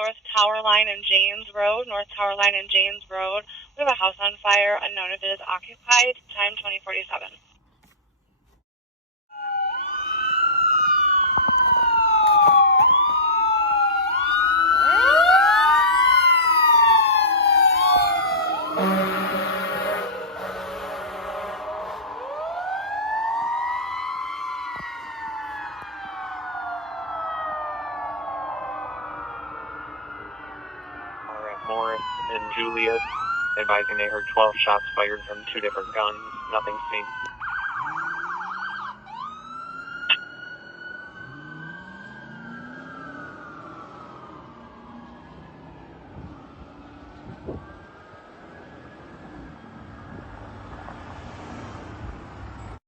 North Tower Line and James Road. North Tower Line and James Road. We have a house on fire, unknown if it is occupied. Time 2047. Morris and Julius, advising they heard 12 shots fired from 2 different guns. Nothing seen.